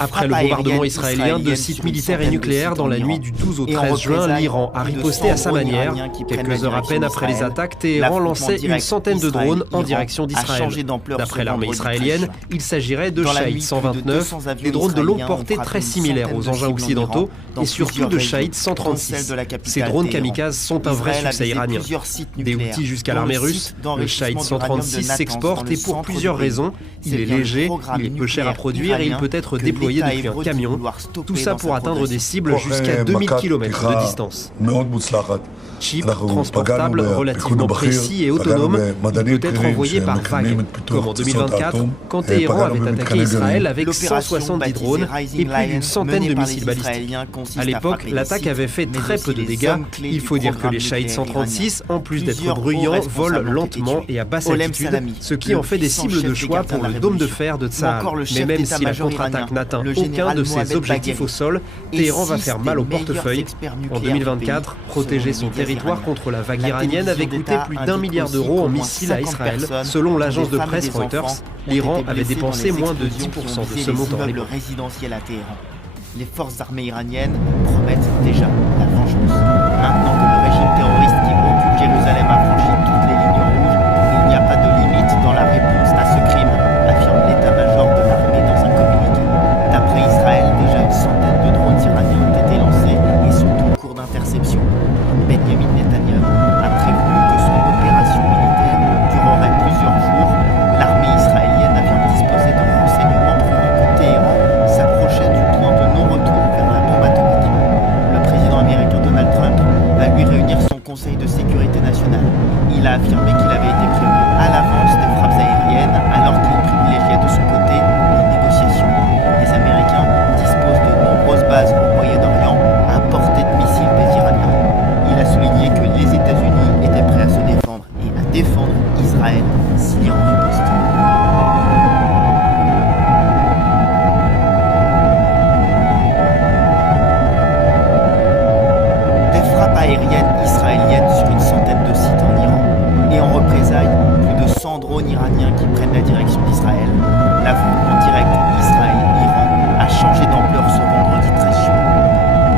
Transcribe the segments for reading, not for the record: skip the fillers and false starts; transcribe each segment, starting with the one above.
Après le bombardement israélien de sites militaires et nucléaires dans la nuit du 12 au 13 juin, l'Iran a riposté à sa manière. Quelques heures à peine après les attaques, Téhéran lançait une centaine de drones en direction d'Israël. D'après l'armée israélienne, il s'agirait de Shahed 129, des drones de longue portée très similaires aux engins occidentaux et surtout de Shahed 136. Ces drones kamikazes sont un vrai succès iranien. Des outils jusqu'à l'armée russe, le Shahed 136 s'exporte et pour plusieurs raisons. Il est léger, il est peu cher à produire et il peut être déployé depuis un camion. Tout ça pour atteindre des cibles jusqu'à 2000 km de distance. Chip, transportable, relativement précis et autonome, il peut être envoyé par vagues, comme en 2024, quand Téhéran avait attaqué Israël avec 170 drones et plus d'une centaine de missiles balistiques. À l'époque, l'attaque avait fait très peu de dégâts. Il faut dire que les Shahed 136, en plus d'être bruyants, volent lentement et à basse altitude, ce qui en fait des cibles de choix pour le dôme de fer de Tsahal. Mais même si la contre-attaque n'atteint aucun de ses objectifs au sol, Téhéran va faire mal au portefeuille. En 2024, protéger son territoire contre la vague iranienne avait coûté plus d'1 milliard d'euros en missiles à Israël. Selon l'agence de presse Reuters, l'Iran avait dépensé moins de 10% de ce montant. Les forces armées iraniennes promettent déjà la vengeance. Maintenant que le régime terroriste qui occupe Jérusalem a franchi toutes les lignes rouges, il n'y a pas de limite dans la réponse à ce crime, affirme l'état-major de l'armée dans un communiqué. D'après Israël, déjà une centaine de drones iraniens ont été lancés et sont en cours d'interception. Benjamin Netanyahu a prévenu que son opération militaire durerait plusieurs jours. L'armée israélienne affirme disposer de renseignements prouvant que Téhéran s'approchait du point de non-retour vers la bombe atomique. Le président américain Donald Trump va lui réunir son Conseil de sécurité nationale. Il a affirmé qu'il avait été prévenu à l'avance des frappes aériennes alors qu'il privilégiait de son côté les négociations. Les Américains disposent de nombreuses bases au Moyen-Orient à portée de missiles des Iraniens. Il a souligné que les États-Unis étaient prêts à se défendre et à défendre Israël si l'Iran riposte. Aérienne israélienne sur une centaine de sites en Iran et en représailles, plus de 100 drones iraniens qui prennent la direction d'Israël. L'affrontement direct Israël-Iran a changé d'ampleur ce vendredi 13 juin.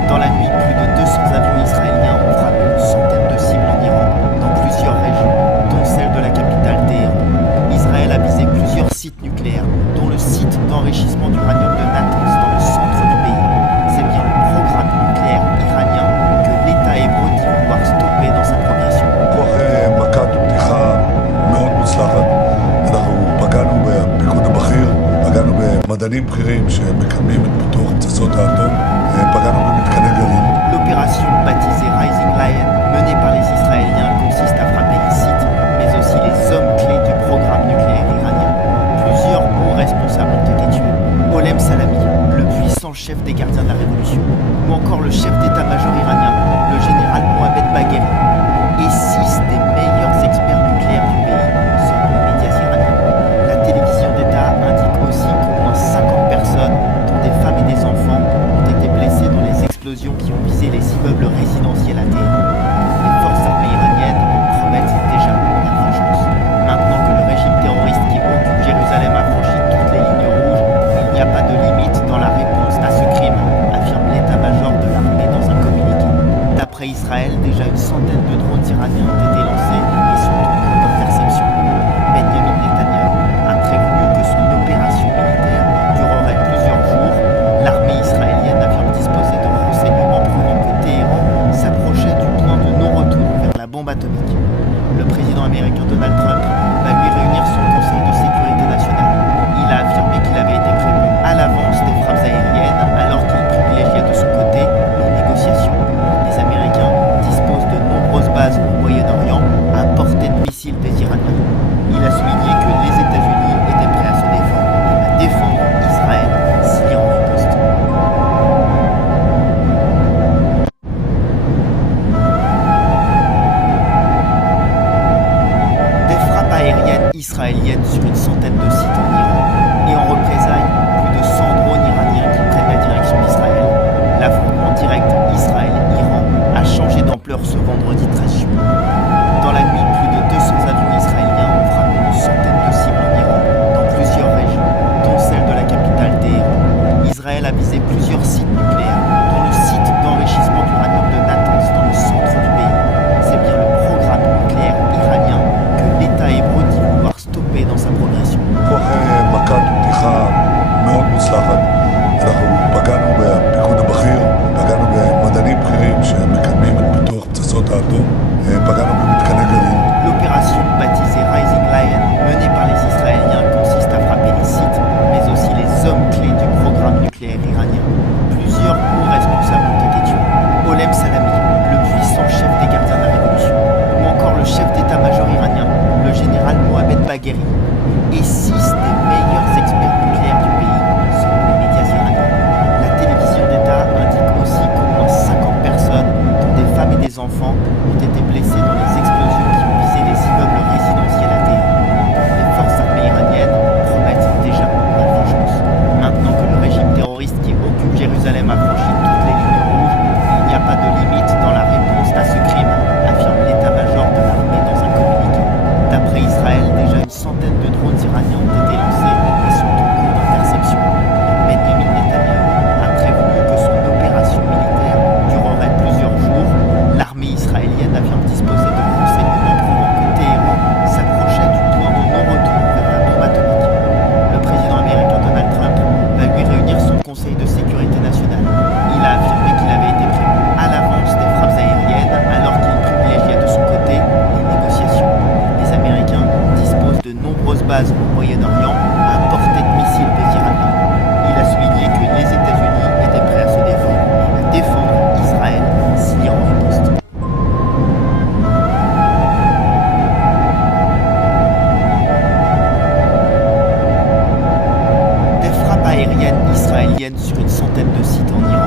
Dans la nuit, plus de 200 avions israéliens ont frappé une centaine de cibles en Iran dans plusieurs régions, dont celle de la capitale Téhéran. Israël a visé plusieurs sites nucléaires, dont le site d'enrichissement d'uranium de Natanz dans le centre du pays. C'est bien le programme nucléaire iranien que l'État hébreu dit vouloir stopper dans sa progression. L'opération baptisée Rising Lion, menée par les Israéliens, consiste à frapper les sites, mais aussi les hommes clés du programme nucléaire iranien. Plusieurs hauts responsables ont été tués. Olem Salami, le puissant chef des gardiens de la révolution, ou encore le chef d'état-major iranien, le général Mohamed Bagheri, et 6 des meilleurs experts nucléaires du pays, selon les médias iraniens. La télévision d'État indique aussi qu'au moins 50 personnes, dont des femmes et des enfants, ont été blessées dans les explosions qui ont visé les immeubles résidentiels à Téhéran. Les forces armées iraniennes promettent déjà la vengeance. Maintenant que le régime terroriste qui occupe Jérusalem a franchi toutes les lignes rouges, il n'y a pas de limite dans la réponse à ce crime, affirme l'état-major de l'armée dans un communiqué. D'après Israël, déjà une centaine de drones iraniens ont été lancés et sont en cours d'interception. Benjamin Netanyahu a prévenu que son opération militaire durerait plusieurs jours. L'armée israélienne affirme disposer de renseignements prouvant que Téhéran s'approchait du point de non-retour vers la bombe atomique. Le président américain Donald Trump va lui réunir son Conseil de sécurité nationale. Il a affirmé qu'il avait été prévenu à l'avance des frappes aériennes alors qu'il privilégiait de son côté les négociations. Les Américains disposent de nombreuses bases au Moyen-Orient à portée de missiles des Iraniens. Il a souligné que les États-Unis étaient prêts à se défendre et à défendre Israël si l'Iran riposte. Des frappes aériennes israéliennes sur une centaine de sites en Iran et en représailles, plus de 100 drones iraniens qui prennent la direction d'Israël. L'affrontement direct Israël-Iran a changé d'ampleur ce vendredi 13 juin. Dans la nuit, plus de 200 avions israéliens ont frappé une centaine de cibles en Iran dans plusieurs régions, dont celle de la capitale Téhéran. Israël a visé plusieurs sites nucléaires, dont le site d'enrichissement d'uranium de Natanz dans le centre du pays. C'est bien le programme nucléaire iranien que l'État hébreu dit vouloir stopper dans sa progression. מכת פתיחה מאוד מוצלחת. אנחנו פגענו בפיקוד הבכיר, פגענו במדענים בכירים שמקדמים את פיתוח פצצות האטום, פגענו במתקני גרעין. L'opération baptisée Rising Lion, menée par les Israéliens, consiste à frapper les sites, mais aussi les hommes clés du programme nucléaire iranien. Plusieurs hauts responsables ont été tués. Olem Salami, le puissant chef des gardiens de la révolution, ou encore le chef d'état-major iranien, le général Mohamed Bagheri, et 6 des meilleurs experts nucléaires du pays, selon les médias iraniens. La télévision d'État indique aussi qu'au moins 50 personnes, dont des femmes et des enfants, ont été blessées dans les explosions qui ont visé les immeubles résidentiels à Téhéran. Les forces armées iraniennes promettent déjà la vengeance. Maintenant que le régime terroriste qui occupe Jérusalem a franchi toutes les lignes rouges, il n'y a pas de limite dans la réponse à ce crime, affirme l'état-major de l'armée dans un communiqué. D'après Israël, déjà une centaine de drones iraniens ont été lancés et sont en cours d'interception. Benjamin Netanyahu a prévenu que son opération militaire durerait plusieurs jours. L'armée israélienne affirme disposer de renseignements prouvant que Téhéran s'approchait du point de non-retour vers la bombe atomique. Le président américain Donald Trump va lui réunir son Conseil de sécurité nationale. Il a affirmé qu'il avait été prévenu à l'avance des frappes aériennes alors qu'il privilégiait de son côté les négociations. Les Américains disposent de nombreuses bases au Moyen-Orient à portée de missiles des Iraniens. Il a souligné que les États-Unis étaient prêts à se défendre et à défendre Israël si l'Iran riposte. Des frappes aériennes israéliennes sur une centaine de sites en Iran